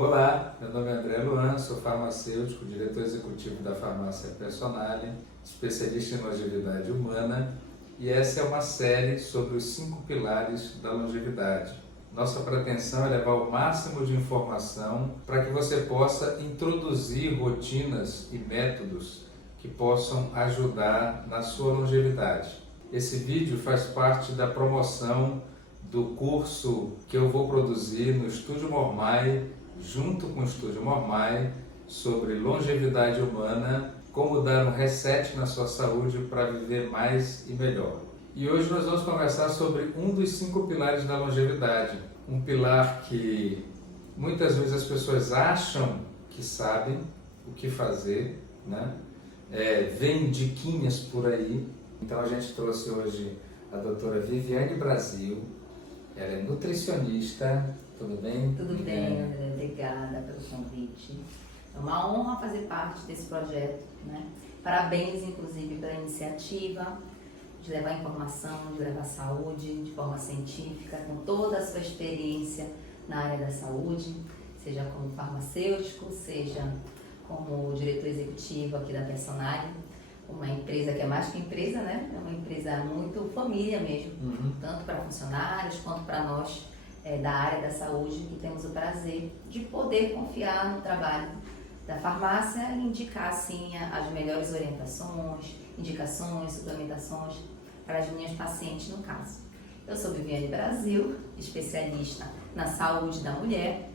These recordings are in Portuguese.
Olá, meu nome é André Luan, sou farmacêutico, diretor executivo da Farmácia Personalia, especialista em longevidade humana, e essa é uma série sobre os 5 pilares da longevidade. Nossa pretensão é levar o máximo de informação para que você possa introduzir rotinas e métodos que possam ajudar na sua longevidade. Esse vídeo faz parte da promoção do curso que eu vou produzir no Estúdio Mormai, junto com o Estúdio Mormai, sobre longevidade humana, como dar um reset na sua saúde para viver mais e melhor. E hoje nós vamos conversar sobre um dos 5 pilares da longevidade, um pilar que muitas vezes as pessoas acham que sabem o que fazer, né? Vem diquinhas por aí. Então a gente trouxe hoje a doutora Viviane Brasil, ela é nutricionista. Tudo bem? Tudo bem, André. Obrigada pelo convite. É uma honra fazer parte desse projeto, né? Parabéns, inclusive, pela iniciativa de levar informação, de levar saúde de forma científica, com toda a sua experiência na área da saúde, seja como farmacêutico, seja como diretor executivo aqui da Personalia, uma empresa que é mais que empresa, né? É uma empresa muito família mesmo, tanto para funcionários quanto para nós, da área da saúde, que temos o prazer de poder confiar no trabalho da farmácia e indicar assim as melhores orientações, indicações, suplementações para as minhas pacientes no caso. Eu sou Viviane Brasil, especialista na saúde da mulher,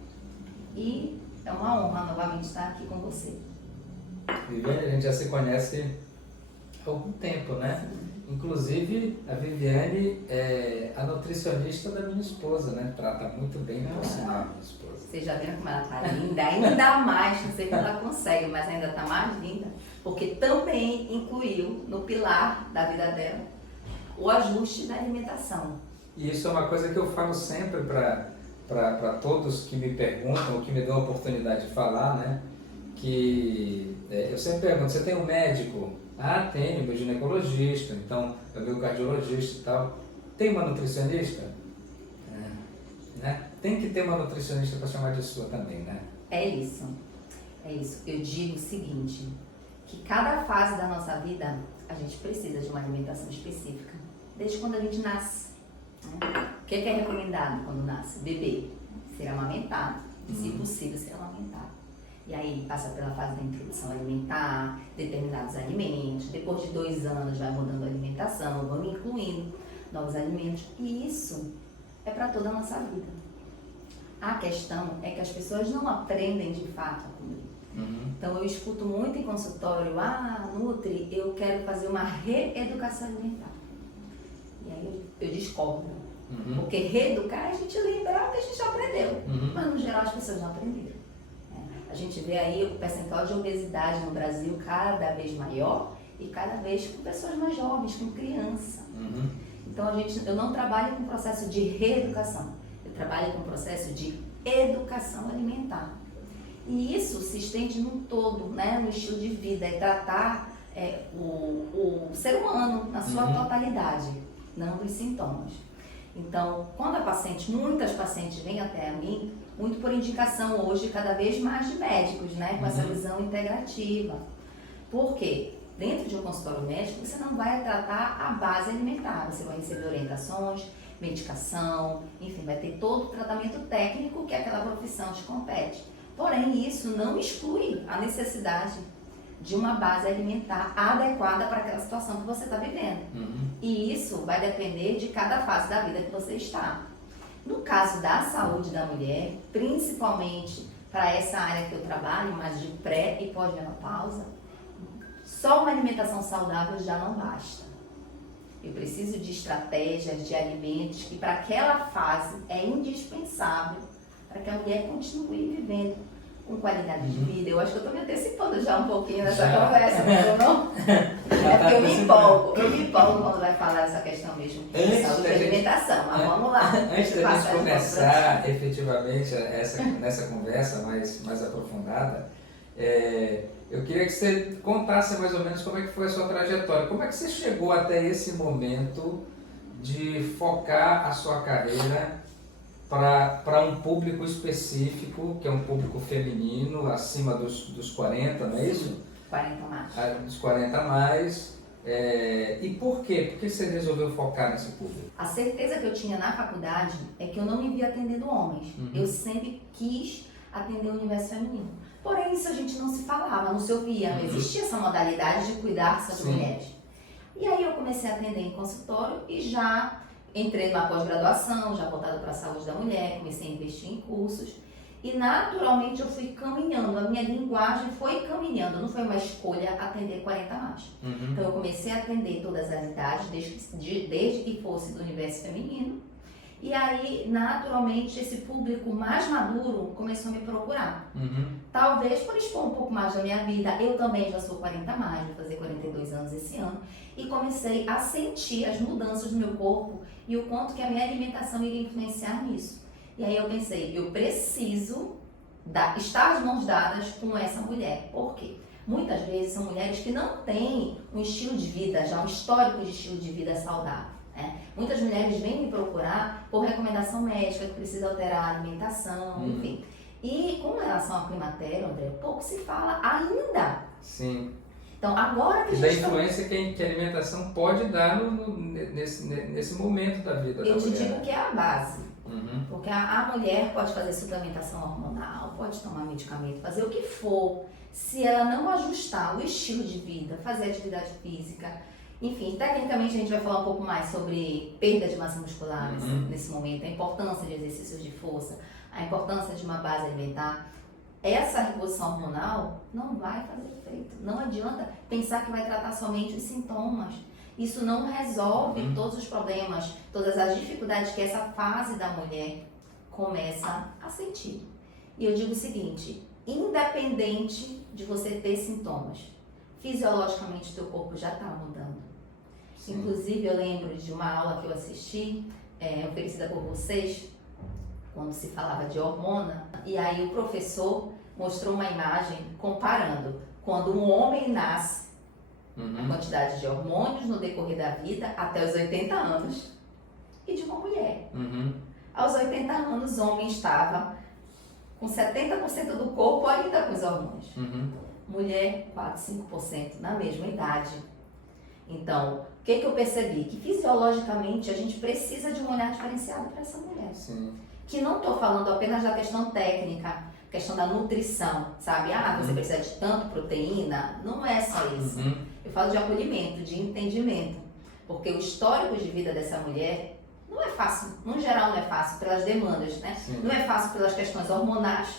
e é uma honra novamente estar aqui com você. Viviane, a gente já se conhece há algum tempo, né? Inclusive, a Viviane é a nutricionista da minha esposa, né? Trata muito bem, por sinal, minha esposa. Vocês já viram como ela está linda? Ainda mais, não sei como ela consegue, mas ainda está mais linda, porque também incluiu no pilar da vida dela o ajuste da alimentação. E isso é uma coisa que eu falo sempre para todos que me perguntam ou que me dão a oportunidade de falar, né? Que eu sempre pergunto, você tem um médico? Ah, tenho, meu ginecologista, então é meu cardiologista e tal. Tem uma nutricionista? Né? Tem que ter uma nutricionista para chamar de sua também, né? É isso. Eu digo o seguinte, que cada fase da nossa vida a gente precisa de uma alimentação específica, desde quando a gente nasce. Né? O que é recomendado quando nasce? Bebê, ser amamentado e, se possível, ser amamentado. E aí passa pela fase da introdução alimentar, determinados alimentos, depois de 2 anos vai mudando a alimentação, vamos incluindo novos alimentos, e isso é para toda a nossa vida. A questão é que as pessoas não aprendem de fato a comer. Então eu escuto muito em consultório, Nutri, eu quero fazer uma reeducação alimentar. E aí eu discordo, porque reeducar é a gente lembrar o que a gente já aprendeu, mas no geral as pessoas não aprenderam. A gente vê aí o percentual de obesidade no Brasil cada vez maior e cada vez com pessoas mais jovens, com criança. Então eu não trabalho com processo de reeducação, eu trabalho com processo de educação alimentar. E isso se estende no todo, né, no estilo de vida, é tratar o ser humano na sua totalidade, não dos sintomas. Então, quando muitas pacientes vêm até a mim, muito por indicação hoje, cada vez mais de médicos, né, com essa visão integrativa. Por quê? Dentro de um consultório médico, você não vai tratar a base alimentar, você vai receber orientações, medicação, enfim, vai ter todo o tratamento técnico que aquela profissão te compete. Porém, isso não exclui a necessidade de uma base alimentar adequada para aquela situação que você está vivendo. E isso vai depender de cada fase da vida que você está. No caso da saúde da mulher, principalmente para essa área que eu trabalho, mais de pré e pós-menopausa, só uma alimentação saudável já não basta. Eu preciso de estratégias, de alimentos que para aquela fase é indispensável para que a mulher continue vivendo com qualidade de vida. Eu acho que eu estou me antecipando já um pouquinho nessa conversa, não? É porque eu me empolgo quando vai falar essa questão mesmo de saúde e alimentação, mas vamos lá. Antes da gente começar efetivamente nessa conversa mais aprofundada, eu queria que você contasse mais ou menos como é que foi a sua trajetória, como é que você chegou até esse momento de focar a sua carreira para um público específico, que é um público feminino, acima dos 40, não é isso? 40 mais. Dos 40 a mais. E por quê? Por que você resolveu focar nesse público? A certeza que eu tinha na faculdade é que eu não me via atendendo homens. Uhum. Eu sempre quis atender o universo feminino. Porém, isso a gente não se falava, não se ouvia, não existia essa modalidade de cuidar dessas mulheres. E aí eu comecei a atender em consultório e já entrei numa pós-graduação, já voltada para a saúde da mulher, comecei a investir em cursos. E naturalmente eu fui caminhando, a minha linguagem foi caminhando, não foi uma escolha atender 40 mais. Uhum. Então eu comecei a atender todas as idades, desde que fosse do universo feminino. E aí, naturalmente, esse público mais maduro começou a me procurar. Uhum. Talvez por expor um pouco mais da minha vida. Eu também já sou 40 mais, vou fazer 42 anos esse ano. E comecei a sentir as mudanças do meu corpo e o quanto que a minha alimentação iria influenciar nisso. E aí eu pensei, eu preciso estar de mãos dadas com essa mulher. Por quê? Muitas vezes são mulheres que não têm um estilo de vida, já um histórico de estilo de vida saudável. Muitas mulheres vêm me procurar por recomendação médica, que precisa alterar a alimentação, enfim. E com relação ao climatério, André, pouco se fala ainda. Sim. Então, agora que a da gente influência que a alimentação pode dar nesse momento da vida da mulher. Eu te digo que é a base. Uhum. Porque a mulher pode fazer suplementação hormonal, pode tomar medicamento, fazer o que for. Se ela não ajustar o estilo de vida, fazer atividade física, enfim, tecnicamente a gente vai falar um pouco mais sobre perda de massa muscular nesse momento, a importância de exercícios de força, a importância de uma base alimentar. Essa reposição hormonal não vai fazer efeito. Não adianta pensar que vai tratar somente os sintomas. Isso não resolve todos os problemas, todas as dificuldades que essa fase da mulher começa a sentir. E eu digo o seguinte, independente de você ter sintomas, fisiologicamente o teu corpo já está mudando. Sim. Inclusive eu lembro de uma aula que eu assisti, oferecida por vocês, quando se falava de hormona, e aí o professor mostrou uma imagem comparando quando um homem nasce, a quantidade de hormônios no decorrer da vida até os 80 anos, e de uma mulher. Aos 80 anos, o homem estava com 70% do corpo ainda com os hormônios. Mulher, 4, 5% na mesma idade. Então, o que eu percebi? Que fisiologicamente a gente precisa de um olhar diferenciado para essa mulher. Sim. Que não estou falando apenas da questão técnica, questão da nutrição, sabe? Você precisa de tanto proteína, não é só isso. Eu falo de acolhimento, de entendimento, porque o histórico de vida dessa mulher não é fácil, no geral não é fácil pelas demandas, né? Sim. Não é fácil pelas questões hormonais,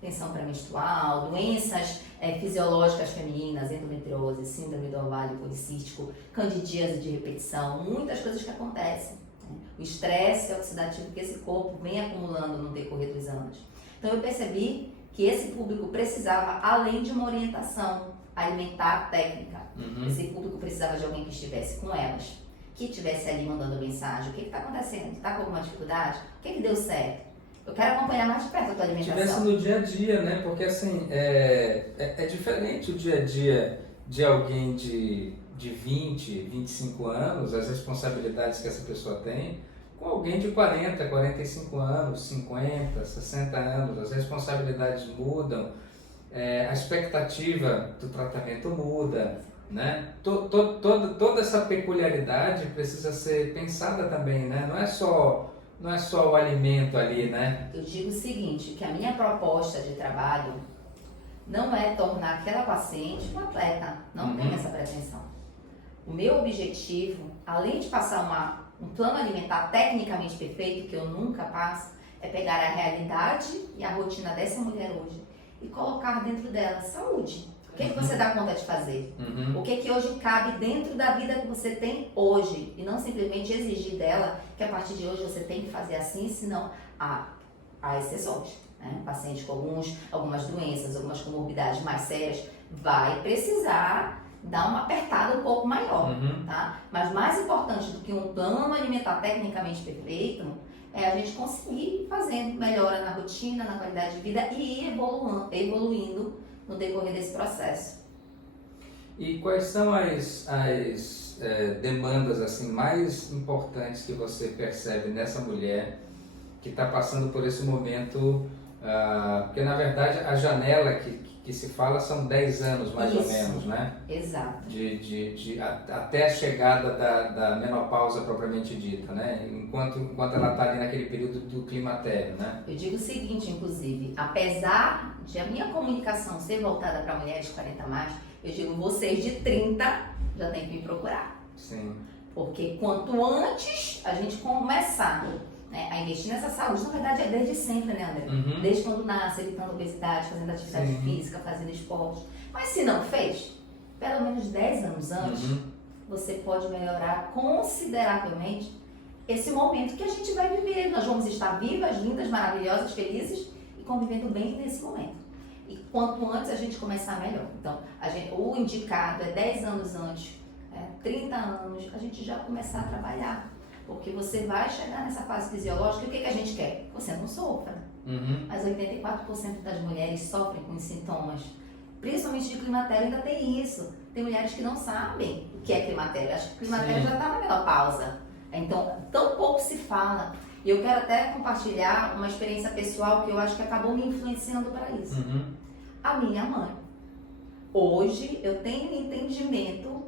tensão pré-menstrual, doenças fisiológicas femininas, endometriose, síndrome do ovário policístico, candidíase de repetição, muitas coisas que acontecem. O estresse oxidativo que esse corpo vem acumulando no decorrer dos anos. Então eu percebi que esse público precisava, além de uma orientação alimentar técnica, esse público precisava de alguém que estivesse com elas, que estivesse ali mandando mensagem, o que está acontecendo? Está com alguma dificuldade? O que deu certo? Eu quero acompanhar mais de perto a tua alimentação. Estivesse no dia a dia, né? Porque assim, é diferente o dia a dia de alguém de 20, 25 anos, as responsabilidades que essa pessoa tem, com alguém de 40, 45 anos, 50, 60 anos, as responsabilidades mudam, a expectativa do tratamento muda, né? Toda essa peculiaridade precisa ser pensada também, né? Não é só o alimento ali, né? Eu digo o seguinte, que a minha proposta de trabalho não é tornar aquela paciente um atleta, não tem essa pretensão. O meu objetivo, além de passar um plano alimentar tecnicamente perfeito, que eu nunca passo, é pegar a realidade e a rotina dessa mulher hoje e colocar dentro dela saúde. O que você dá conta de fazer? O que hoje cabe dentro da vida que você tem hoje? E não simplesmente exigir dela que a partir de hoje você tem que fazer assim, senão há exceções. Paciente com algumas doenças, algumas comorbidades mais sérias, vai precisar dar uma apertada um pouco maior, tá? Mas mais importante do que um plano alimentar tecnicamente perfeito é a gente conseguir fazendo melhora na rotina, na qualidade de vida e ir evoluindo no decorrer desse processo. E quais são as demandas assim mais importantes que você percebe nessa mulher que está passando por esse momento, porque na verdade a janela que se fala são 10 anos mais ou menos, né? Exato. Até a chegada da menopausa propriamente dita, né? Enquanto ela está ali naquele período do climatério, né? Eu digo o seguinte, inclusive, apesar de a minha comunicação ser voltada para mulheres 40 a mais, eu digo, vocês de 30 já tem que me procurar. Sim. Porque quanto antes a gente começar, né, a investir nessa saúde, na verdade é desde sempre, né, André? Uhum. Desde quando nasce, evitando obesidade, fazendo atividade Sim. física, fazendo esporte. Mas se não fez, pelo menos 10 anos antes, Uhum. você pode melhorar consideravelmente esse momento que a gente vai viver. Nós vamos estar vivas, lindas, maravilhosas, felizes e convivendo bem nesse momento. E quanto antes a gente começar, melhor. Então, o indicado é 10 anos antes, 30 anos, a gente já começar a trabalhar. Porque você vai chegar nessa fase fisiológica e o que a gente quer? Que você não sofra. Uhum. Mas 84% das mulheres sofrem com os sintomas. Principalmente de climatério ainda tem isso. Tem mulheres que não sabem o que é climatério. Acho que o climatério Sim. já está na menopausa. Então, tão pouco se fala. E eu quero até compartilhar uma experiência pessoal que eu acho que acabou me influenciando para isso. Uhum. A minha mãe. Hoje eu tenho entendimento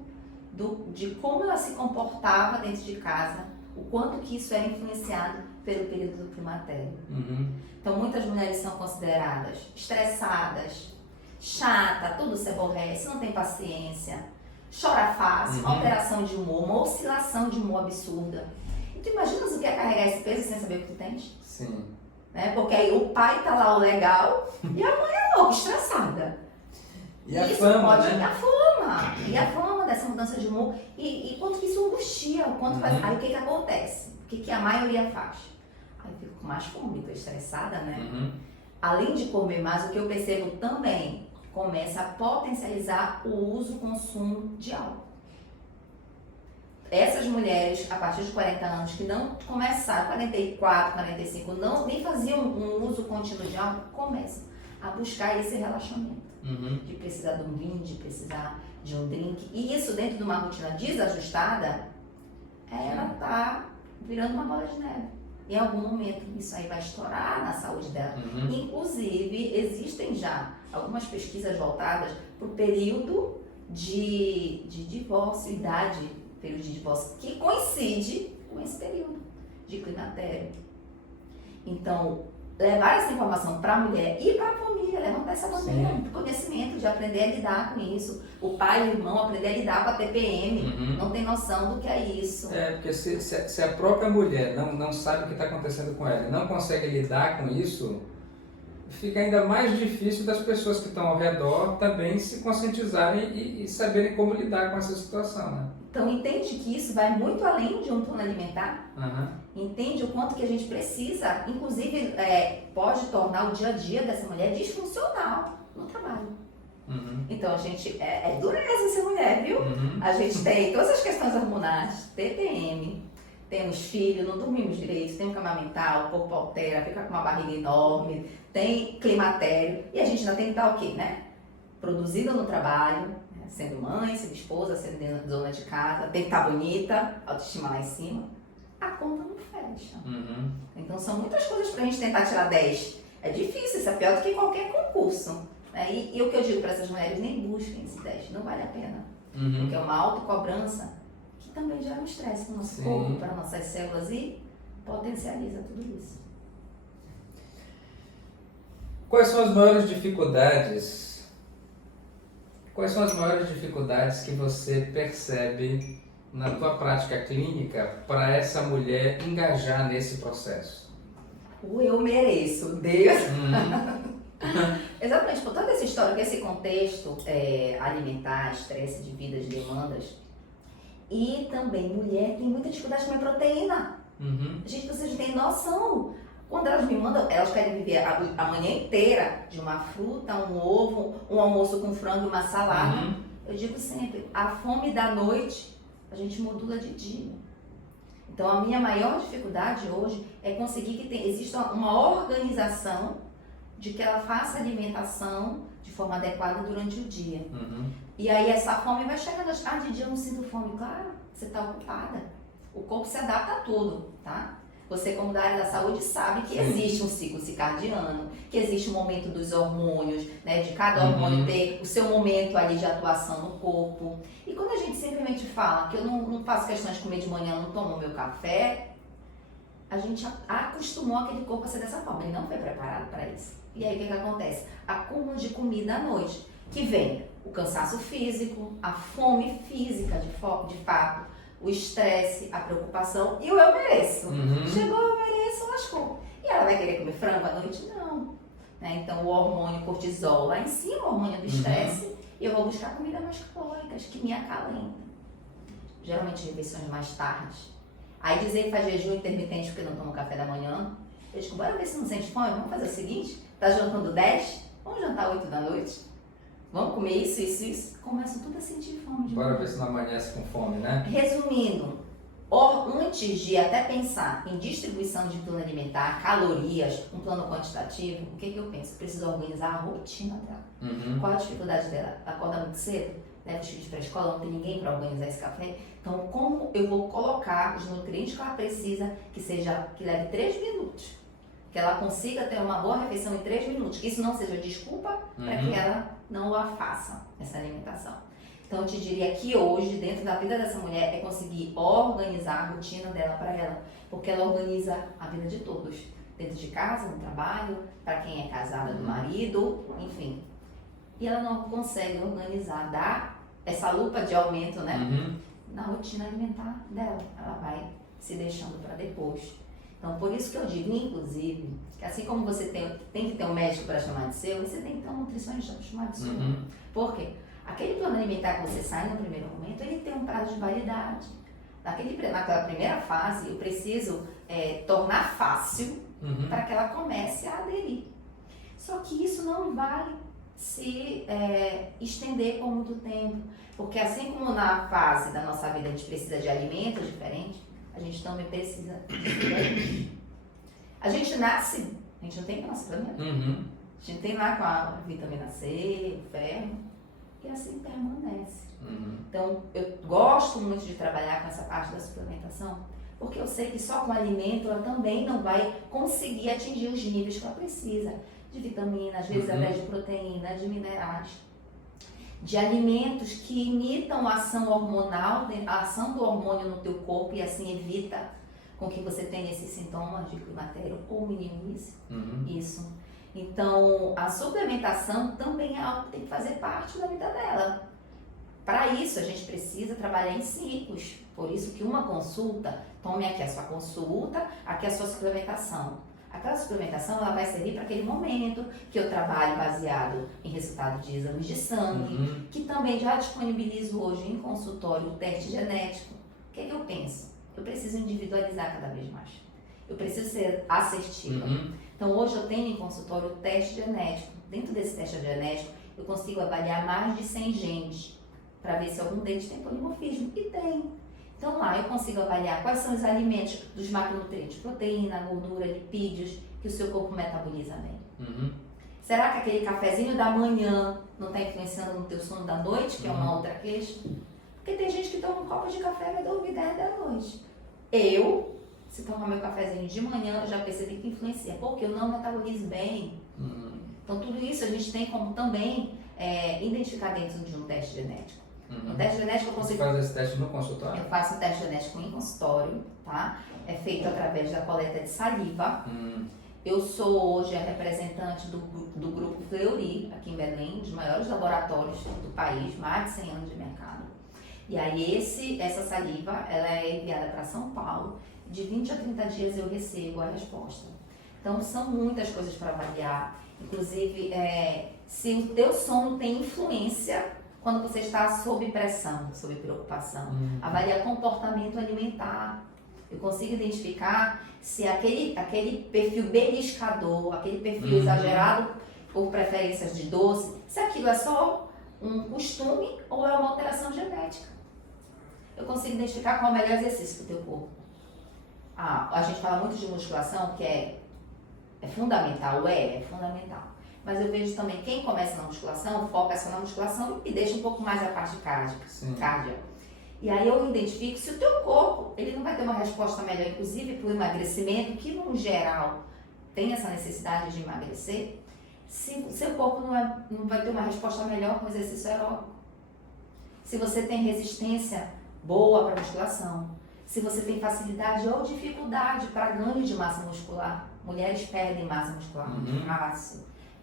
de como ela se comportava dentro de casa, o quanto que isso era influenciado pelo período do climatério. Uhum. Então, muitas mulheres são consideradas estressadas, chata, tudo se aborrece, não tem paciência, chora fácil, alteração de humor, uma oscilação de humor absurda. E tu imaginas o que é carregar esse peso sem saber o que tu tens? Sim. Né? Porque aí o pai tá lá, o legal, e a mãe é louca, estressada. E a isso fama, pode, né? E a fama dessa mudança de humor. E quanto que isso angustia, o quanto faz. Aí o que acontece? O que a maioria faz? Aí eu fico com mais fome, tô estressada, né? Uhum. Além de comer mais, o que eu percebo também começa a potencializar o uso e consumo de álcool. Essas mulheres, a partir de 40 anos, que não começaram, 44, 45, nem faziam um uso contínuo de álcool, começam a buscar esse relaxamento. Uhum. De precisar de um vinho, de precisar de um drink. E isso dentro de uma rotina desajustada, ela tá virando uma bola de neve. Em algum momento isso aí vai estourar na saúde dela. Uhum. Inclusive, existem já algumas pesquisas voltadas para o período de divórcio, período de divórcio, que coincide com esse período de climatério. Então, levar essa informação para a mulher e para a família, levantar essa bandeira, conhecimento de aprender a lidar com isso. O pai e o irmão aprender a lidar com a TPM, não tem noção do que é isso. Porque se a própria mulher não sabe o que está acontecendo com ela e não consegue lidar com isso, fica ainda mais difícil das pessoas que estão ao redor também se conscientizarem e saberem como lidar com essa situação, né? Então entende que isso vai muito além de um plano alimentar. Uhum. Entende o quanto que a gente precisa, inclusive pode tornar o dia a dia dessa mulher disfuncional no trabalho. Uhum. Então a gente é dureza ser mulher, viu? Uhum. A gente tem todas as questões hormonais, TPM, temos filho, não dormimos direito, tem um cama mental, o corpo altera, fica com uma barriga enorme, tem climatério e a gente ainda tem que estar o quê, né? Produzindo no trabalho, sendo mãe, sendo esposa, sendo dona de casa, tem que estar bonita, autoestima lá em cima, a conta não fecha. Uhum. Então são muitas coisas pra gente tentar tirar 10. É difícil, isso é pior do que qualquer concurso. Né? E o que eu digo para essas mulheres, nem busquem esse 10, não vale a pena. Uhum. Porque é uma autocobrança que também gera um estresse para o nosso corpo, para nossas células e potencializa tudo isso. Quais são as maiores dificuldades? Quais são as maiores dificuldades que você percebe na tua prática clínica para essa mulher engajar nesse processo? O eu mereço, Deus. Exatamente, por toda essa história, esse contexto alimentar, estresse de vida, de demandas. E também mulher tem muita dificuldade de comer proteína. Uhum. Gente, vocês não têm noção. Quando elas me mandam, elas querem viver a manhã inteira de uma fruta, um ovo, um almoço com frango e uma salada. Uhum. Eu digo sempre, a fome da noite a gente modula de dia. Então a minha maior dificuldade hoje é conseguir que exista uma organização de que ela faça alimentação de forma adequada durante o dia. Uhum. E aí essa fome vai chegando, de dia eu não sinto fome. Claro, você está ocupada. O corpo se adapta a tudo, tá? Você, como da área da saúde, sabe que existe um ciclo circadiano, que existe um momento dos hormônios, né? De cada hormônio ter o seu momento ali de atuação no corpo. E quando a gente simplesmente fala que eu não faço questões de comer de manhã, não tomo meu café, a gente acostumou aquele corpo a ser dessa forma. Ele não foi preparado para isso. E aí o que acontece? Acúmulo de comida à noite, que vem o cansaço físico, a fome física de fato, o estresse, a preocupação e o eu mereço. Chegou, eu mereço, lascou. E ela vai querer comer frango à noite? Não. Né? Então o hormônio cortisol lá em cima, o hormônio do estresse, e eu vou buscar comidas mais calóricas, que me acalentam. Geralmente refeições mais tarde. Aí dizer que faz jejum intermitente porque não toma café da manhã. Eu digo, bora ver se não sente fome, vamos fazer o seguinte, tá jantando 10? Vamos jantar 8 da noite? Vamos comer isso, isso, isso? Começam tudo a sentir fome. Bora ver se não amanhece com fome, né? Resumindo, antes de até pensar em distribuição de plano alimentar, calorias, um plano quantitativo, o que eu penso? Eu preciso organizar a rotina dela. Qual a dificuldade dela? Acorda muito cedo, leva os filhos para a escola, não tem ninguém para organizar esse café. Então, como eu vou colocar os nutrientes que ela precisa, que leve 3 minutos? Que ela consiga ter uma boa refeição em 3 minutos. Que isso não seja desculpa para que ela não a faça, essa alimentação. Então, eu te diria que hoje, dentro da vida dessa mulher, é conseguir organizar a rotina dela para ela. Porque ela organiza a vida de todos. Dentro de casa, no trabalho, para quem é casada, do marido, enfim. E ela não consegue organizar, dar essa lupa de aumento, né? Na rotina alimentar dela. Ela vai se deixando para depois. Então, por isso que eu digo, inclusive, que assim como você tem que ter um médico para chamar de seu, você tem que ter um nutricionista para chamar de seu. Por quê? Aquele plano alimentar que você sai no primeiro momento, ele tem um prazo de validade. Naquela primeira fase, eu preciso tornar fácil para que ela comece a aderir. Só que isso não vai se estender por muito tempo. Porque assim como na fase da nossa vida a gente precisa de alimentos diferentes, a gente também precisa de a gente nasce, a gente não tem que nascer planeta. A gente tem lá com a vitamina C, o ferro, e assim permanece. Então, eu gosto muito de trabalhar com essa parte da suplementação, porque eu sei que só com alimento ela também não vai conseguir atingir os níveis que ela precisa, de vitamina, às vezes até de proteína, de minerais, de alimentos que imitam a ação hormonal, a ação do hormônio no teu corpo e assim evita com que você tenha esses sintomas de climatério ou minimize isso. Então, a suplementação também é algo que tem que fazer parte da vida dela. Para isso, a gente precisa trabalhar em ciclos. Por isso que uma consulta, tome aqui a sua consulta, aqui a sua suplementação. Aquela suplementação ela vai servir para aquele momento que eu trabalho baseado em resultado de exames de sangue, que também já disponibilizo hoje em consultório o teste genético. O que é que eu penso? Eu preciso individualizar cada vez mais. Eu preciso ser assertiva. Então hoje eu tenho em consultório o teste genético. Dentro desse teste genético eu consigo avaliar mais de 100 genes para ver se algum deles tem polimorfismo. E tem. Então lá eu consigo avaliar quais são os alimentos dos macronutrientes, proteína, gordura, lipídios, que o seu corpo metaboliza bem. Será que aquele cafezinho da manhã não está influenciando no teu sono da noite, que é uma outra queixa? Porque tem gente que toma um copo de café e vai dormir 10 da noite. Se tomar meu cafezinho de manhã, eu já percebi que influencia, porque eu não metabolizo bem. Então tudo isso a gente tem como também identificar dentro de um teste genético. No teste genético eu consigo... Você faz esse teste no consultório? Eu faço o teste genético em consultório, tá? É feito através da coleta de saliva. Eu sou hoje a representante do Grupo Fleury, aqui em Belém, dos maiores laboratórios do país, mais de 100 anos de mercado. E aí essa saliva, ela é enviada para São Paulo. De 20 a 30 dias eu recebo a resposta. Então são muitas coisas para avaliar. Inclusive, se o teu sono tem influência quando você está sob pressão, sob preocupação. Avaliar comportamento alimentar. Eu consigo identificar se aquele perfil beliscador, aquele perfil exagerado por preferências de doce, se aquilo é só um costume ou é uma alteração genética. Eu consigo identificar qual é o melhor exercício para o teu corpo. A gente fala muito de musculação, que é fundamental, é fundamental. Mas eu vejo também quem começa na musculação, foca só na musculação e deixa um pouco mais a parte cárdia. E aí eu identifico se o teu corpo, ele não vai ter uma resposta melhor, inclusive para o emagrecimento, que no geral tem essa necessidade de emagrecer, se o seu corpo não vai ter uma resposta melhor com o exercício aeróbico. Se você tem resistência boa para musculação, se você tem facilidade ou dificuldade para ganho de massa muscular. Mulheres perdem massa muscular muito fácil,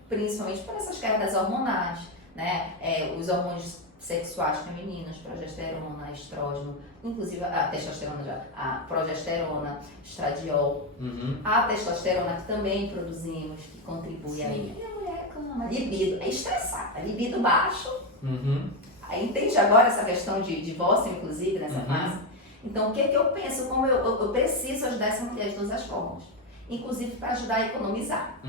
principalmente por essas quedas hormonais, né? Os hormônios sexuais femininos, progesterona, estrógeno, inclusive a testosterona, a progesterona, estradiol, a testosterona que também produzimos, que contribui aí. E a mulher reclama, libido, é estressada, libido baixo. Aí entende agora essa questão de divórcio, inclusive, nessa fase? Então, o que eu penso? Como eu preciso ajudar essa mulher de todas as formas, inclusive para ajudar a economizar.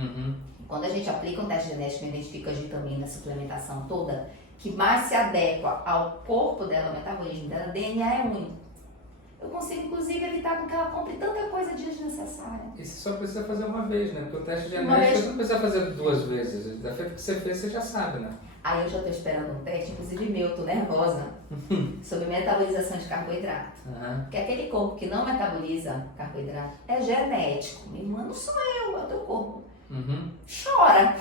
Quando a gente aplica um teste genético e identifica as vitaminas, a suplementação toda, que mais se adequa ao corpo dela, ao metabolismo dela, DNA é único. Eu consigo, inclusive, evitar com que ela compre tanta coisa desnecessária. E você só precisa fazer uma vez, né? Porque o teste genético você não precisa fazer 2 vezes. Da feita que você fez, você já sabe, né? Aí eu já estou esperando um teste, inclusive meu, estou nervosa, sobre metabolização de carboidrato. Porque aquele corpo que não metaboliza carboidrato é genético. Minha irmã, não sou eu, é o teu corpo. Chora.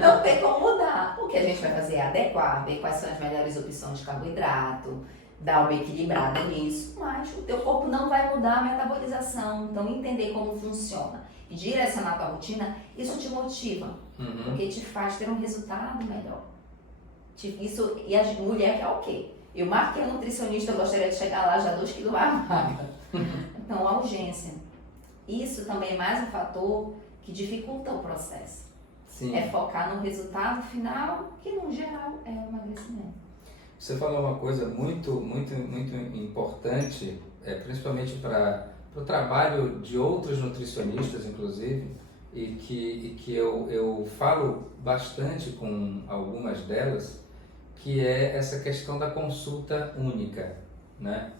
Não tem como mudar. O que a gente vai fazer é adequar, ver quais são as melhores opções de carboidrato, dar uma equilibrada nisso, mas o teu corpo não vai mudar a metabolização. Então, entender como funciona e direcionar a tua rotina, isso te motiva, porque te faz ter um resultado melhor. Isso, e a mulher quer o quê? Eu marquei um nutricionista, eu gostaria de chegar lá já 2 quilos mais magra. Então, a urgência. Isso também é mais um fator que dificulta o processo. Sim. É focar no resultado final, que no geral é o emagrecimento. Você falou uma coisa muito importante, principalmente para o trabalho de outros nutricionistas, inclusive, e que eu falo bastante com algumas delas, que é essa questão da consulta única, né?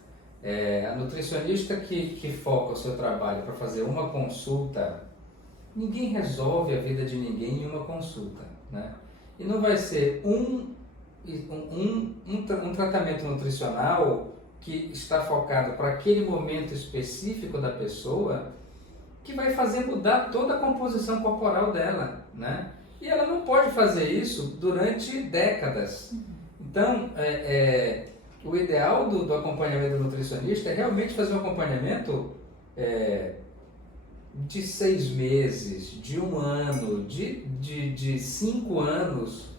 A nutricionista que foca o seu trabalho para fazer uma consulta, ninguém resolve a vida de ninguém em uma consulta, né? E não vai ser um tratamento nutricional que está focado para aquele momento específico da pessoa que vai fazer mudar toda a composição corporal dela, né? E ela não pode fazer isso durante décadas. Então, o ideal do acompanhamento do nutricionista é realmente fazer um acompanhamento de 6 meses, de 1 ano, de 5 anos,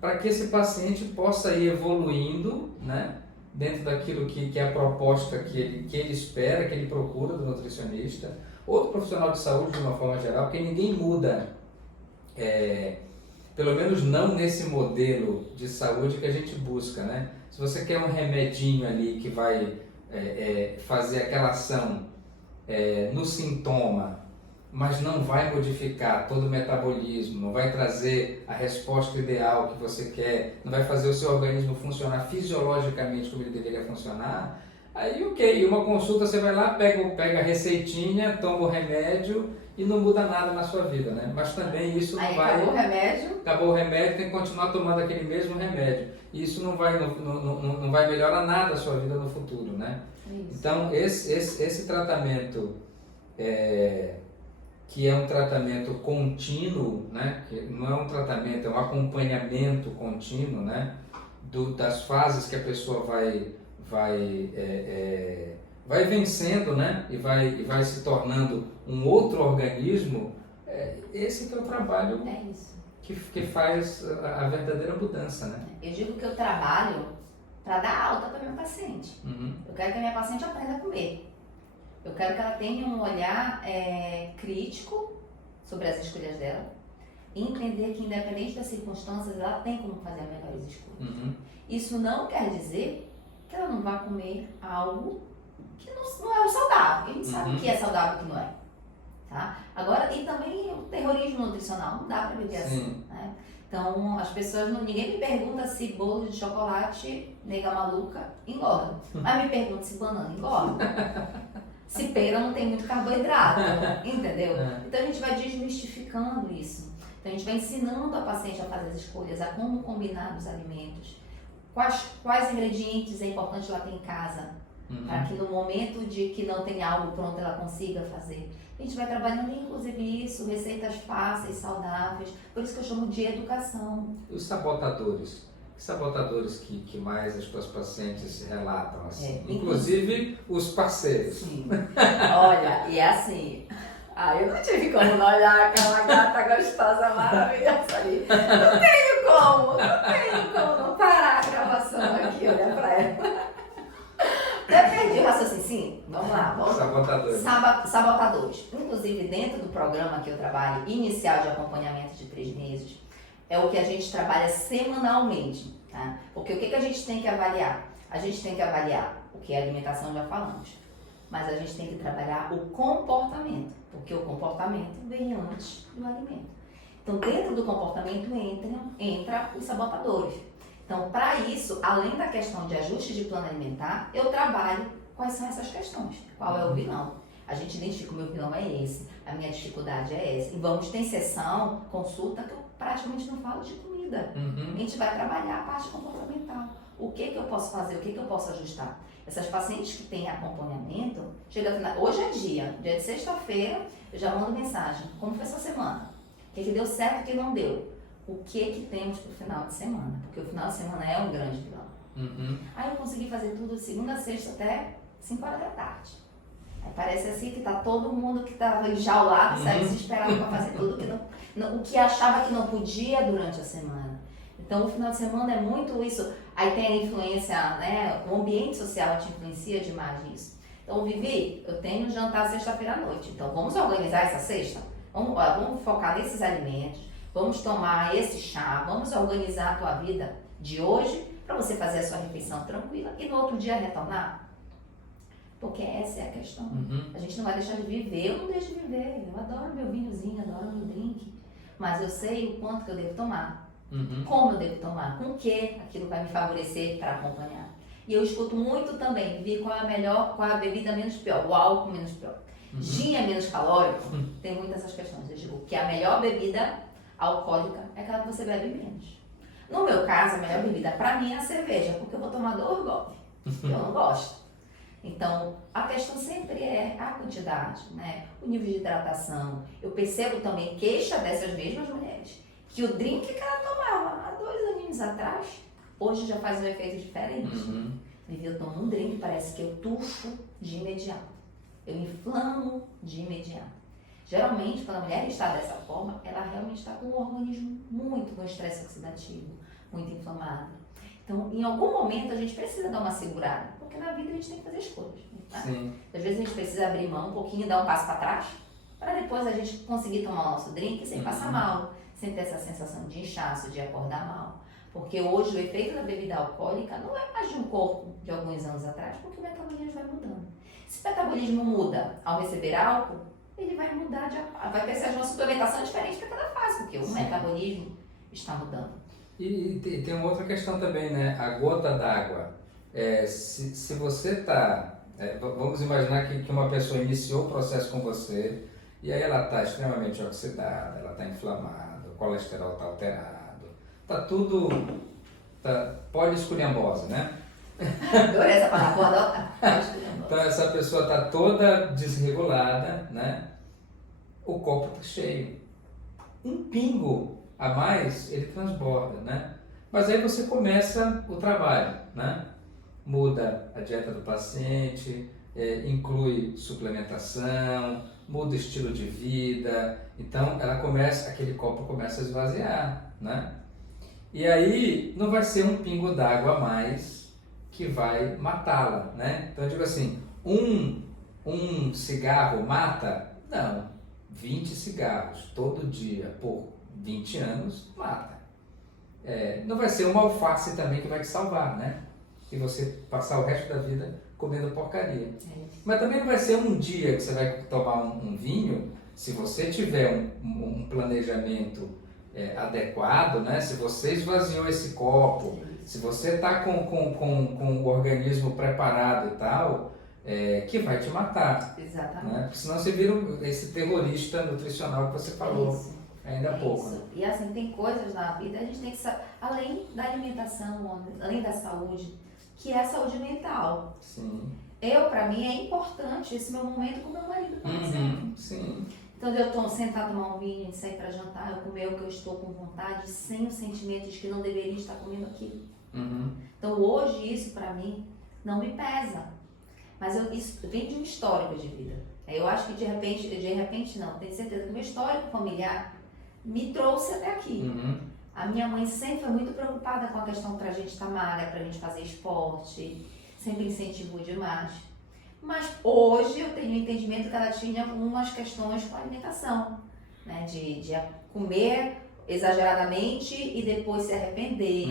para que esse paciente possa ir evoluindo, né, dentro daquilo que é a proposta que ele espera, que ele procura do nutricionista, ou do profissional de saúde de uma forma geral, porque ninguém muda, pelo menos não nesse modelo de saúde que a gente busca, né? Se você quer um remedinho ali que vai fazer aquela ação no sintoma, mas não vai modificar todo o metabolismo, não vai trazer a resposta ideal que você quer, não vai fazer o seu organismo funcionar fisiologicamente como ele deveria funcionar, aí ok, uma consulta você vai lá, pega a receitinha, toma o remédio e não muda nada na sua vida, né? Mas também isso não vai... Acabou o remédio? Acabou o remédio, tem que continuar tomando aquele mesmo remédio. E isso não vai melhorar nada a sua vida no futuro, né? Isso. Então, esse tratamento... que é um tratamento contínuo, né? Que não é um tratamento, é um acompanhamento contínuo, né? Das fases que a pessoa vai vencendo, né? E vai se tornando um outro organismo. Esse que é o trabalho que faz a verdadeira mudança, né? Eu digo que eu trabalho para dar alta para minha paciente. Eu quero que a minha paciente aprenda a comer. Eu quero que ela tenha um olhar crítico sobre as escolhas dela e entender que, independente das circunstâncias, ela tem como fazer as melhores escolhas. Isso não quer dizer que ela não vá comer algo que não é o saudável, porque a gente sabe que é saudável e que não é. Tá? Agora, e também o terrorismo nutricional, não dá para viver assim. Né? Então, as pessoas, ninguém me pergunta se bolo de chocolate, nega maluca, engorda. Mas me pergunta se banana engorda. Se pera não tem muito carboidrato, entendeu? Então a gente vai desmistificando isso. Então a gente vai ensinando a paciente a fazer as escolhas, a como combinar os alimentos, quais ingredientes é importante ela ter em casa, para que no momento de que não tem algo pronto ela consiga fazer. A gente vai trabalhando inclusive isso, receitas fáceis, saudáveis, por isso que eu chamo de educação. Os sabotadores? Que sabotadores que mais as tuas pacientes relatam, assim? Inclusive os parceiros. Sim. Olha, e é assim, eu não tive como não olhar aquela gata gostosa, maravilhosa ali. Não tenho como não parar a gravação aqui e olhar pra ela. Até perdi o raciocínio. Sim, vamos lá. Sabotadores. Sabotadores. Inclusive, dentro do programa que eu trabalho, inicial de acompanhamento de 3 meses, é o que a gente trabalha semanalmente, tá? Porque o que a gente tem que avaliar? A gente tem que avaliar o que é alimentação, já falamos. Mas a gente tem que trabalhar o comportamento, porque o comportamento vem antes do alimento. Então, dentro do comportamento entra os sabotadores. Então, para isso, além da questão de ajuste de plano alimentar, eu trabalho quais são essas questões. Qual é o vilão? A gente identifica o meu vilão é esse, a minha dificuldade é essa. E vamos ter sessão, consulta, que eu praticamente não falo de comida. A gente vai trabalhar a parte comportamental. O que eu posso fazer, o que eu posso ajustar. Essas pacientes que têm acompanhamento, hoje é dia de sexta-feira, eu já mando mensagem. Como foi essa semana? O que deu certo e o que não deu? O que temos para o final de semana? Porque o final de semana é um grande vilão. Aí eu consegui fazer tudo de segunda a sexta até 5 horas da tarde. Aí parece assim que tá todo mundo que estava enjaulado, sabe, desesperado para fazer tudo o que achava que não podia durante a semana. Então o final de semana é muito isso. Aí tem a influência, né? O ambiente social te influencia demais nisso. Então, Vivi, eu tenho jantar sexta-feira à noite. Então vamos organizar essa sexta? Vamos focar nesses alimentos. Vamos tomar esse chá, vamos organizar a tua vida de hoje para você fazer a sua refeição tranquila e no outro dia retornar. Porque essa é a questão. A gente não vai deixar de viver, eu não deixo de viver. Eu adoro meu vinhozinho, adoro meu drink. Mas eu sei o quanto que eu devo tomar, como eu devo tomar, com o que aquilo vai me favorecer para acompanhar. E eu escuto muito também, Vivi, qual é a bebida menos pior, o álcool menos pior. Gin é menos calórico, tem muitas essas questões. Eu digo que a melhor bebida alcoólica é aquela que você bebe menos. No meu caso, a melhor bebida para mim é a cerveja, porque eu vou tomar 2 golpes. Eu não gosto. Então, a questão sempre é a quantidade, né? O nível de hidratação. Eu percebo também queixa dessas mesmas mulheres, que o drink que ela tomava há 2 aninhos atrás, hoje já faz um efeito diferente. Eu tomo um drink, parece que eu tufo de imediato. Eu inflamo de imediato. Geralmente, quando a mulher está dessa forma, ela realmente está com o organismo muito com estresse oxidativo, muito inflamado. Então, em algum momento, a gente precisa dar uma segurada, porque na vida a gente tem que fazer escolhas. Tá? Às vezes a gente precisa abrir mão um pouquinho, dar um passo para trás, para depois a gente conseguir tomar o nosso drink sem passar mal, sem ter essa sensação de inchaço, de acordar mal. Porque hoje o efeito da bebida alcoólica não é mais de um corpo de alguns anos atrás, porque o metabolismo vai mudando. Se o metabolismo muda ao receber álcool, ele vai mudar, vai precisar de uma suplementação diferente para cada fase, porque o metabolismo está mudando. E tem uma outra questão também, né? A gota d'água. Se você está... vamos imaginar que uma pessoa iniciou o processo com você e aí ela está extremamente oxidada, ela está inflamada, o colesterol está alterado, está tudo... poliesculhambose, né? Adorei essa palavra. Então essa pessoa está toda desregulada, né? O copo está cheio. Um pingo a mais, ele transborda, né? Mas aí você começa o trabalho, né? Muda a dieta do paciente, inclui suplementação, muda o estilo de vida. Então aquele copo começa a esvaziar, né? E aí não vai ser um pingo d'água a mais que vai matá-la, né? Então eu digo assim, um cigarro mata? Não, 20 cigarros todo dia por 20 anos mata. Não vai ser uma alface também que vai te salvar, né? E você passar o resto da vida comendo porcaria. Mas também não vai ser um dia que você vai tomar um vinho, se você tiver um planejamento adequado, né? Se você esvaziou esse copo, se você está com o organismo preparado e tal, que vai te matar. Exatamente. Né? Porque senão você vira esse terrorista nutricional que você falou. Ainda é pouco. Isso. E assim, tem coisas na vida, a gente tem que saber, além da alimentação, além da saúde, que é a saúde mental. Sim. Pra mim, é importante esse meu momento com meu marido, por exemplo. Sim. Então, eu estou sentada tomar um vinho, sair para jantar, eu comer o que eu estou com vontade, sem o sentimento de que não deveria estar comendo aquilo. Então, hoje, isso para mim não me pesa. Mas isso vem de um histórico de vida. Eu acho que de repente não, tenho certeza que o meu histórico familiar me trouxe até aqui. A minha mãe sempre foi muito preocupada com a questão para a gente estar magra, para a gente fazer esporte, sempre incentivou demais. Mas hoje eu tenho o entendimento que ela tinha algumas questões com a alimentação, né? De comer exageradamente e depois se arrepender,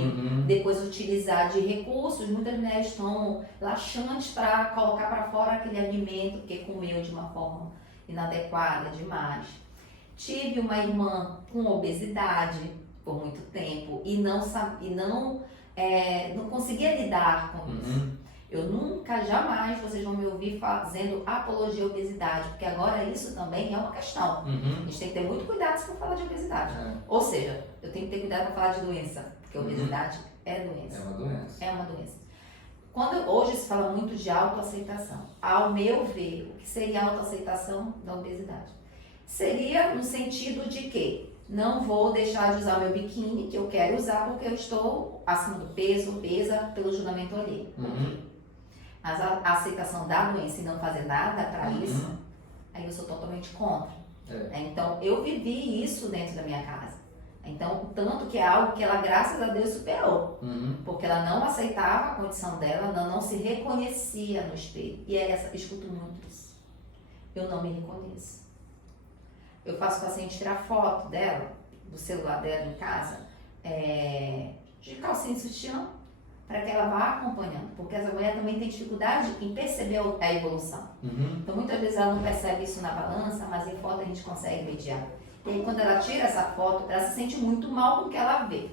depois utilizar de recursos. Muitas mulheres tomam laxantes para colocar para fora aquele alimento que comeu de uma forma inadequada demais. Tive uma irmã com obesidade por muito tempo e não conseguia lidar com isso. Eu nunca, jamais, vocês vão me ouvir fazendo apologia à obesidade, porque agora isso também é uma questão. A gente tem que ter muito cuidado se for falar de obesidade. Ou seja, eu tenho que ter cuidado para falar de doença, porque obesidade é doença. É uma doença. É uma doença. Hoje se fala muito de autoaceitação. Ao meu ver, o que seria a autoaceitação da obesidade? Seria no sentido de que não vou deixar de usar meu biquíni, que eu quero usar porque eu estou acima do peso, obesa, pelo julgamento alheio. Mas a aceitação da doença e não fazer nada para isso, aí eu sou totalmente contra. Então, eu vivi isso dentro da minha casa. Então, tanto que é algo que ela, graças a Deus, superou. Porque ela não aceitava a condição dela, ela não se reconhecia no espelho. E eu escuto muito isso. Eu não me reconheço. Eu faço o paciente tirar foto dela, do celular dela em casa, de calcinha e sutiã, para que ela vá acompanhando, porque essa mulher também tem dificuldade em perceber a evolução. Então, muitas vezes ela não percebe isso na balança, mas em foto a gente consegue mediar. E aí, quando ela tira essa foto, ela se sente muito mal com o que ela vê.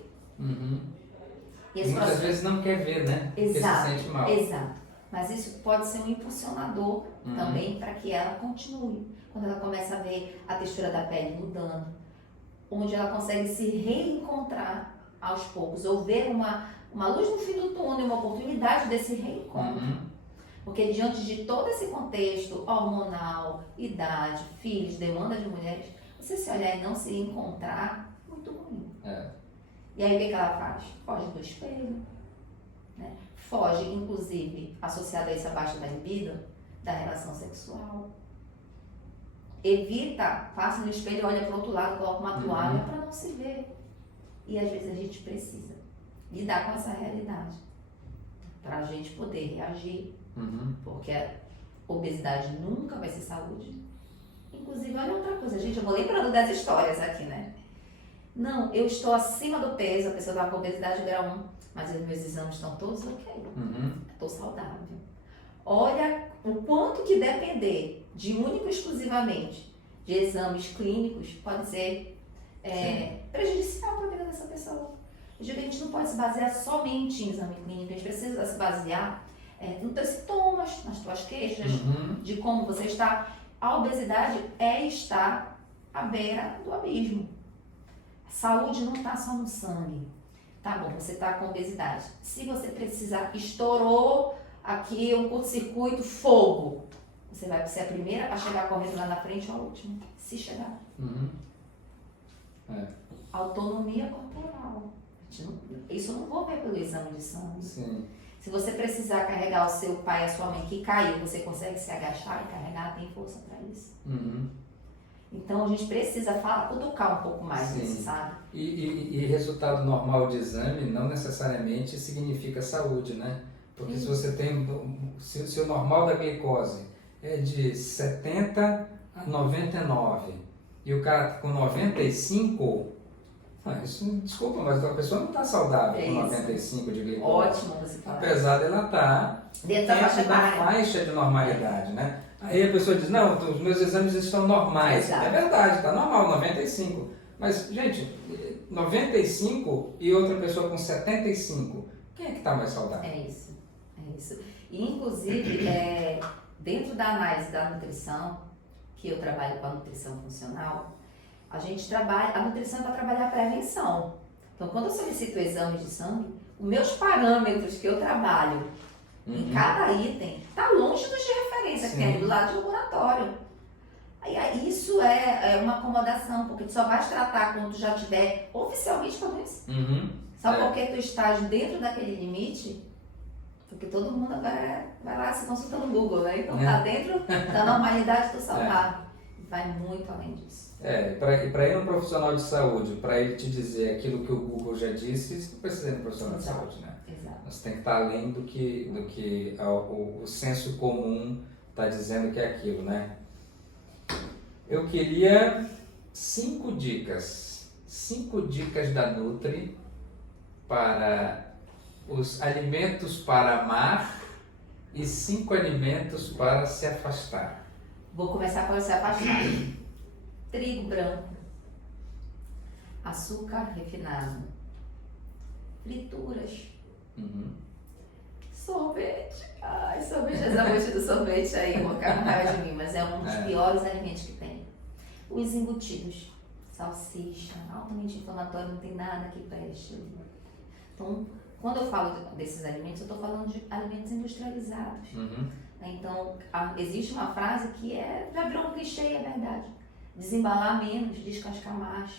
E muitas vezes não quer ver, né? Exato, porque se sente mal. Exato. Mas isso pode ser um impulsionador também para que ela continue. Quando ela começa a ver a textura da pele mudando, onde ela consegue se reencontrar aos poucos, ou ver uma luz no fim do túnel, uma oportunidade desse reencontro. Porque diante de todo esse contexto hormonal, idade, filhos, demanda de mulheres, você se olhar e não se encontrar, muito ruim. E aí o que ela faz? Foge do espelho, né? Foge, inclusive, associado a isso, a baixa da libido, da relação sexual. Evita, passa no espelho, olha para o outro lado, coloca uma toalha para não se ver. E às vezes a gente precisa lidar com essa realidade para a gente poder reagir, porque a obesidade nunca vai ser saúde. Inclusive, olha outra coisa, gente, eu vou lembrando das histórias aqui, né? Não, eu estou acima do peso, a pessoa está com obesidade grau 1, mas os meus exames estão todos ok. Estou saudável. Olha o quanto que depender de único e exclusivamente de exames clínicos pode ser prejudicial para a vida dessa pessoa. Eu digo que a gente não pode se basear somente em exame clínico, a gente precisa se basear nos teus sintomas, nas tuas queixas, de como você está. A obesidade é estar à beira do abismo. A saúde não está só no sangue. Tá bom, você está com obesidade. Se você precisar, estourou aqui um curto-circuito, fogo. Você vai ser a primeira a chegar correndo lá na frente ou a última, se chegar. Autonomia corporal. Isso eu não vou ver pelo exame de sangue. Se você precisar carregar o seu pai e a sua mãe que caiu, você consegue se agachar e carregar, tem força para isso. Então a gente precisa cutucar um pouco mais nisso, sabe? E resultado normal de exame não necessariamente significa saúde, né? Porque se você tem, se o normal da glicose é de 70 a 99 e o cara com 95, desculpa, mas a pessoa não está saudável com 95 de glicose. Ótimo você falar. Apesar dela estar dentro da faixa de normalidade, né? Aí a pessoa diz, não, os meus exames estão normais. Exato. É verdade, está normal, 95. Mas, gente, 95 e outra pessoa com 75, quem é que está mais saudável? É isso. E, inclusive, dentro da análise da nutrição, que eu trabalho com a nutrição funcional, A gente trabalha, a nutrição é para trabalhar a prevenção. Então, quando eu solicito exames de sangue, os meus parâmetros que eu trabalho em cada item está longe dos de referência que tem ali do lado do laboratório. Aí, isso é uma acomodação, porque tu só vais tratar quando tu já tiver oficialmente com isso. Só porque tu estás dentro daquele limite, porque todo mundo vai lá se consultar no Google, né? Então tá dentro da normalidade do saudável. Vai muito além disso. Para ir no profissional de saúde, para ele te dizer aquilo que o Google já disse, você não precisa ir no profissional de saúde, né? Exato. Você tem que estar além do que o senso comum está dizendo que é aquilo, né? Eu queria 5 dicas da Nutri para os alimentos para amar e 5 alimentos para se afastar. Vou começar pelo se afastar. Trigo branco, açúcar refinado, frituras, sorvete. Ai, sorvete, essa noite do sorvete aí, vou ficar com raiva de mim, mas é um dos piores alimentos que tem. Os embutidos, salsicha, altamente inflamatório, não tem nada que preste. Então, quando eu falo desses alimentos, eu estou falando de alimentos industrializados. Então, existe uma frase que já virou um clichê, é verdade. Desembalar menos, descascar mais.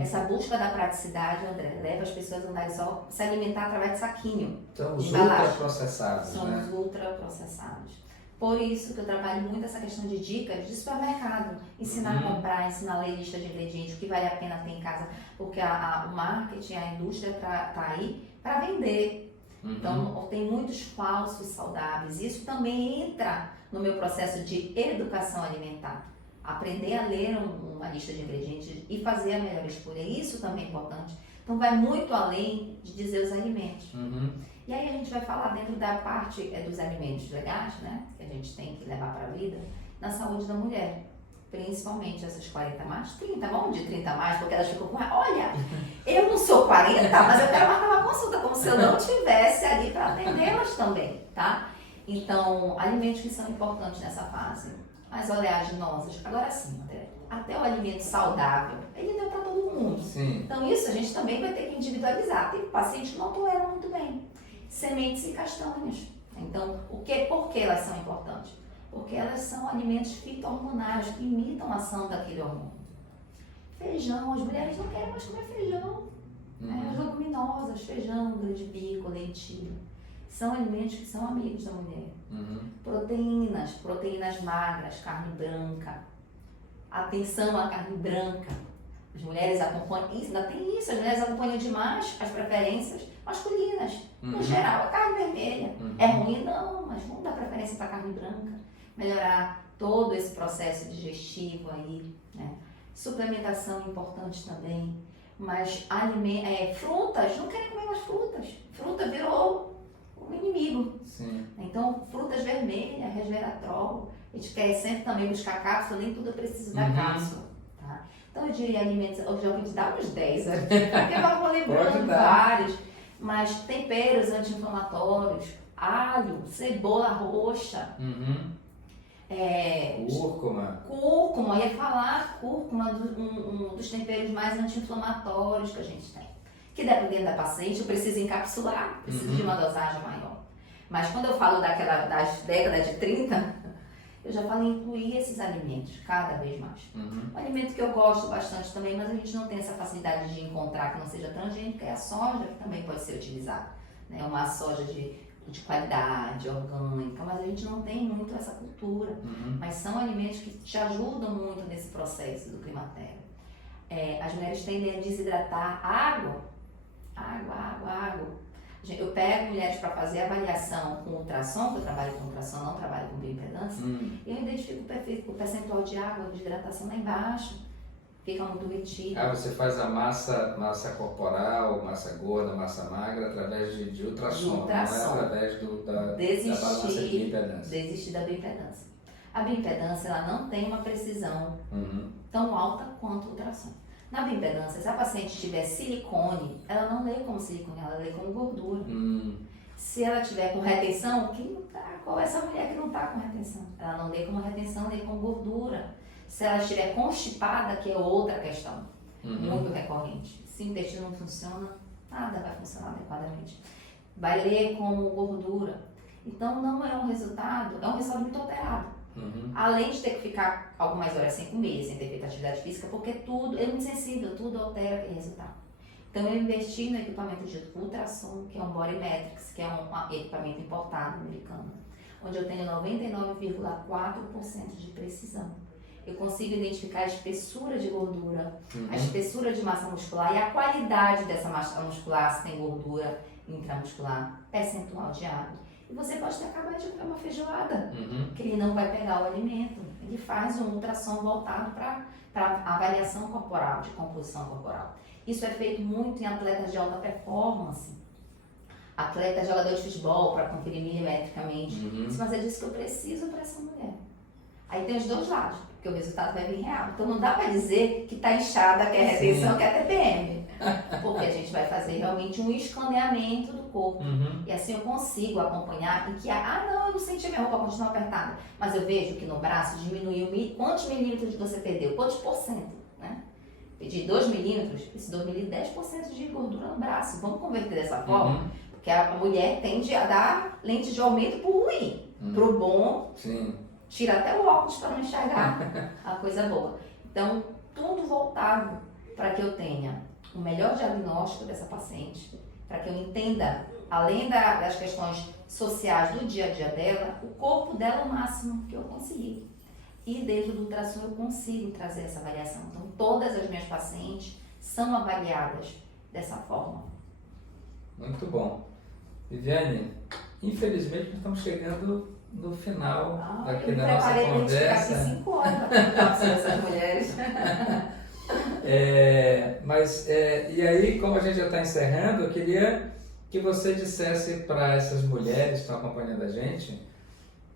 Essa busca da praticidade, André, leva as pessoas a andarem só se alimentar através de saquinho. São os ultraprocessados, São os ultraprocessados. Por isso que eu trabalho muito essa questão de dicas de supermercado. Ensinar a comprar, ensinar a ler lista de ingredientes, o que vale a pena ter em casa. Porque o marketing, a indústria está aí para vender. Então, tem muitos falsos saudáveis. Isso também entra no meu processo de educação alimentar. Aprender a ler uma lista de ingredientes e fazer a melhor escolha. Isso também é importante. Então, vai muito além de dizer os alimentos. E aí a gente vai falar dentro da parte dos alimentos legais, né? Que a gente tem que levar para a vida, na saúde da mulher. Principalmente essas 40 mais, 30, vamos de 30 mais, porque elas ficam com... Olha, eu não sou 40, mas eu quero marcar uma consulta, como se eu não tivesse ali para atendê-las também, tá? Então, alimentos que são importantes nessa fase. As oleaginosas, agora sim, até o alimento saudável, ele deu para todo mundo. Então isso a gente também vai ter que individualizar. Tem pacientes que não toleram muito bem. Sementes e castanhas. Então, por que elas são importantes? Porque elas são alimentos fito-hormonais que imitam a ação daquele hormônio. Feijão, as mulheres não querem mais comer feijão. As leguminosas, feijão, grão de bico, lentilha. São alimentos que são amigos da mulher. Proteínas magras, carne branca. Atenção à carne branca. As mulheres acompanham, ainda tem isso, as mulheres acompanham demais as preferências masculinas. No geral, a carne vermelha. É ruim? Não, mas vamos dar preferência para a carne branca. Melhorar todo esse processo digestivo aí, né? Suplementação importante também. Mas frutas, não querem comer mais frutas. Fruta virou um inimigo. Então, frutas vermelhas, resveratrol. A gente quer sempre também buscar cápsula, nem tudo eu preciso da cápsula. Tá? Então, eu diria alimentos, eu já vou te dar uns 10, né? Porque eu vou lembrando vários. Mas temperos anti-inflamatórios, alho, cebola roxa. Cúrcuma, ia falar cúrcuma, um dos temperos mais anti-inflamatórios que a gente tem. Que dependendo da paciente, eu preciso encapsular, preciso de uma dosagem maior. Mas quando eu falo das décadas de 30, eu já falo em incluir esses alimentos cada vez mais. Um alimento que eu gosto bastante também, mas a gente não tem essa facilidade de encontrar que não seja transgênica, é a soja, que também pode ser utilizada. Né? Uma soja de qualidade, orgânica, mas a gente não tem muito essa cultura. Mas são alimentos que te ajudam muito nesse processo do climatério. As mulheres tendem a desidratar água. Eu pego mulheres para fazer avaliação com ultrassom, que eu trabalho com ultrassom, não trabalho com bioimpedância, e eu identifico o percentual de água, de hidratação lá embaixo. Fica muito retido. Você faz a massa corporal, massa gorda, massa magra, através de ultrassom, não é através da balança de bioimpedância. Desistir da bioimpedância. A bioimpedância ela não tem uma precisão tão alta quanto o ultrassom. Na bioimpedância, se a paciente tiver silicone, ela não lê como silicone, ela lê como gordura. Se ela tiver com retenção, qual é essa mulher que não está com retenção? Ela não lê como retenção, lê como gordura. Se ela estiver constipada, que é outra questão, Uhum. muito recorrente. Se o intestino não funciona, nada vai funcionar adequadamente. Vai ler como gordura. Então não é um resultado, é um resultado muito alterado. Uhum. Além de ter que ficar algumas horas sem comer, sem ter feito atividade física, porque tudo é muito sensível, tudo altera aquele resultado. Então eu investi no equipamento de ultrassom, que é um Body Metrics, que é um equipamento importado americano, onde eu tenho 99,4% de precisão. Eu consigo identificar a espessura de gordura, a espessura de massa muscular e a qualidade dessa massa muscular, se tem gordura intramuscular, percentual de água. E você pode ter acabado de comer uma feijoada, que ele não vai pegar o alimento. Ele faz um ultrassom voltado para avaliação corporal, de composição corporal. Isso é feito muito em atletas de alta performance, atletas jogadores de futebol, para conferir milimetricamente. Mas é disso que eu preciso para essa mulher. Aí tem os dois lados, porque o resultado vai vir real. Então não dá para dizer que está inchada, que é retenção, que é TPM. Porque a gente vai fazer realmente um escaneamento do corpo. E assim eu consigo acompanhar e que, não, eu não senti minha roupa continuar apertada. Mas eu vejo que no braço diminuiu quantos milímetros você perdeu, quantos por cento, né? De 2 milímetros, esse 2 milímetros, 10% de gordura no braço. Vamos converter dessa forma? Porque a mulher tende a dar lente de aumento pro ruim. Pro bom, Sim. tira até o óculos para não enxergar a coisa boa. Então, tudo voltado para que eu tenha o melhor diagnóstico dessa paciente, para que eu entenda, além das questões sociais do dia a dia dela, o corpo dela o máximo que eu conseguir. E dentro do ultrassom eu consigo trazer essa avaliação. Então, todas as minhas pacientes são avaliadas dessa forma. Muito bom. Viviane, infelizmente nós estamos chegando no final aqui da nossa conversa. Eu me preparei para ficar aqui 5 horas para contar sobre essas mulheres. E aí, como a gente já está encerrando, eu queria que você dissesse para essas mulheres que estão acompanhando a gente,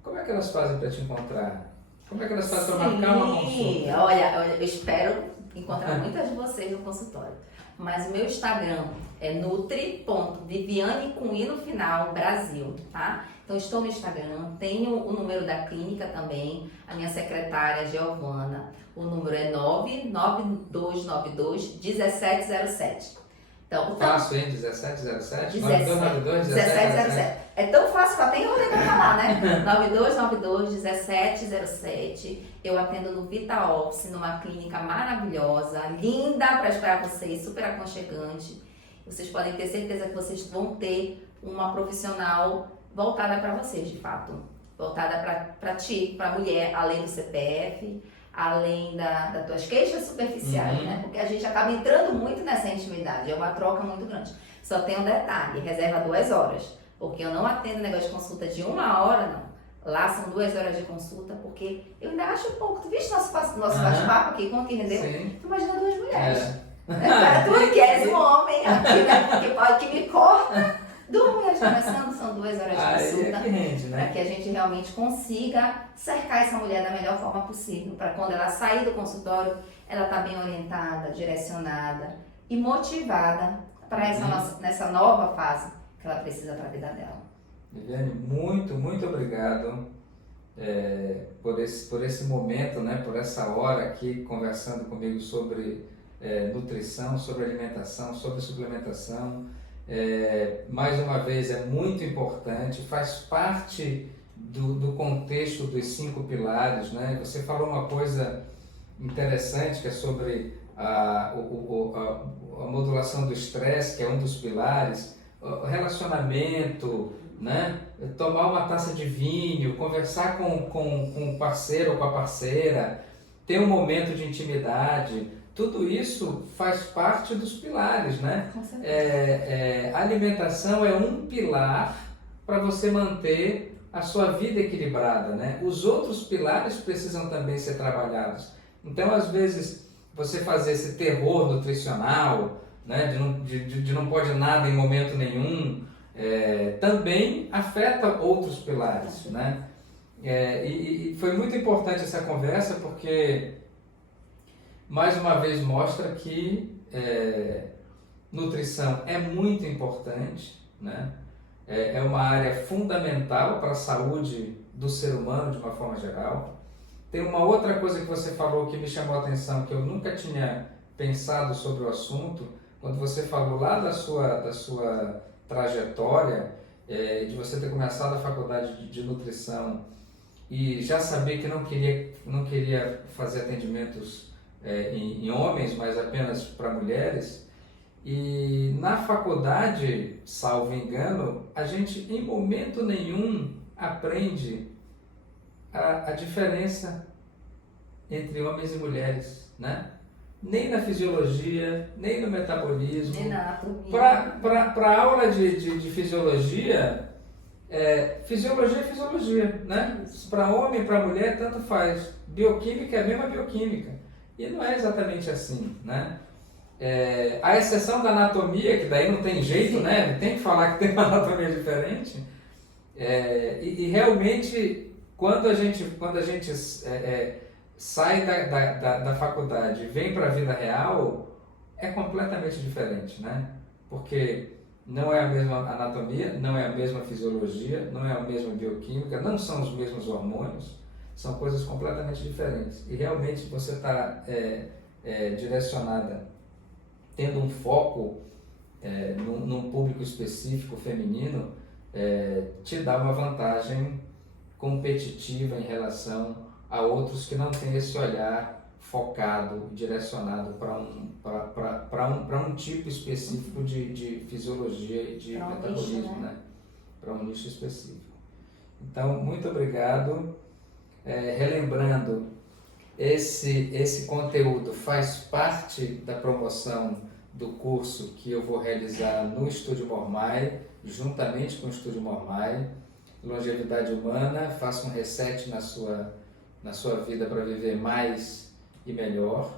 como é que elas fazem para te encontrar? Como é que elas fazem para marcar uma consulta? Olha, eu espero encontrar muitas de vocês no consultório. Mas o meu Instagram é nutri.viviane com i no final, Brasil, tá? Então estou no Instagram, tenho o número da clínica também, a minha secretária Giovana, o número é 99292-1707. Então, fácil, hein? 1707? 9292-1707. É tão fácil que eu até enrolei pra falar, né? 9292-1707. Eu atendo no Vita Office, numa clínica maravilhosa, linda para esperar vocês, super aconchegante. Vocês podem ter certeza que vocês vão ter uma profissional voltada para vocês, de fato. Voltada para ti, para mulher, além do CPF, além das tuas queixas superficiais, né? Porque a gente acaba entrando muito nessa intimidade, é uma troca muito grande. Só tem um detalhe, reserva 2 horas, porque eu não atendo negócio de consulta de 1 hora, não. Lá são 2 horas de consulta, porque eu ainda acho pouco. Tu viste nosso bate-papo aqui, como que rendeu? Tu imagina 2 mulheres. Tu queres um homem aqui, né? Que me corta. 2 mulheres conversando, são 2 horas de consulta, para que a gente realmente consiga cercar essa mulher da melhor forma possível, para quando ela sair do consultório, ela tá bem orientada, direcionada e motivada para nessa nova fase que ela precisa para a vida dela. Viviane, muito, muito obrigado por esse momento, né, por essa hora aqui conversando comigo sobre nutrição, sobre alimentação, sobre suplementação. Mais uma vez, é muito importante, faz parte do contexto dos 5 pilares, né? Você falou uma coisa interessante que é sobre a modulação do estresse, que é um dos pilares, o relacionamento, né? Tomar uma taça de vinho, conversar com o parceiro ou com a parceira, ter um momento de intimidade. Tudo isso faz parte dos pilares, né? A alimentação é um pilar para você manter a sua vida equilibrada, né? Os outros pilares precisam também ser trabalhados. Então, às vezes, você fazer esse terror nutricional, né? de não pode nada em momento nenhum, também afeta outros pilares, né? E foi muito importante essa conversa porque mais uma vez mostra que nutrição é muito importante, né? É uma área fundamental para a saúde do ser humano de uma forma geral. Tem uma outra coisa que você falou que me chamou a atenção, que eu nunca tinha pensado sobre o assunto, quando você falou lá da sua trajetória, de você ter começado a faculdade de nutrição e já saber que não queria fazer atendimentos em homens, mas apenas para mulheres. E na faculdade, salvo engano, a gente em momento nenhum aprende a diferença entre homens e mulheres, né? Nem na fisiologia, nem no metabolismo. Nem na anatomia. Para a aula de fisiologia, fisiologia é fisiologia, né? Para homem e para mulher, tanto faz. Bioquímica é a mesma bioquímica. E não é exatamente assim, né? A exceção da anatomia, que daí não tem jeito, né? Tem que falar que tem uma anatomia diferente. E realmente, quando a gente sai da faculdade e vem para a vida real, é completamente diferente, né? Porque não é a mesma anatomia, não é a mesma fisiologia, não é a mesma bioquímica, não são os mesmos hormônios, são coisas completamente diferentes. E realmente você está direcionada, tendo um foco num público específico feminino, te dá uma vantagem competitiva em relação a outros que não têm esse olhar focado, direcionado para um tipo específico de fisiologia e de metabolismo, nicho, né? Para um nicho específico. Então, muito obrigado. Relembrando, esse conteúdo faz parte da promoção do curso que eu vou realizar no Estúdio Mormai, juntamente com o Estúdio Mormai, Longevidade Humana. Faça um reset na sua vida para viver mais e melhor.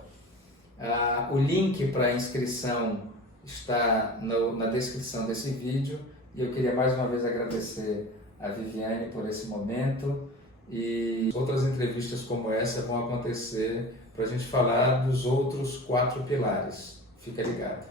O link para a inscrição está na descrição desse vídeo, e eu queria mais uma vez agradecer a Viviane por esse momento, e outras entrevistas como essa vão acontecer para a gente falar dos outros 4 pilares. Fica ligado.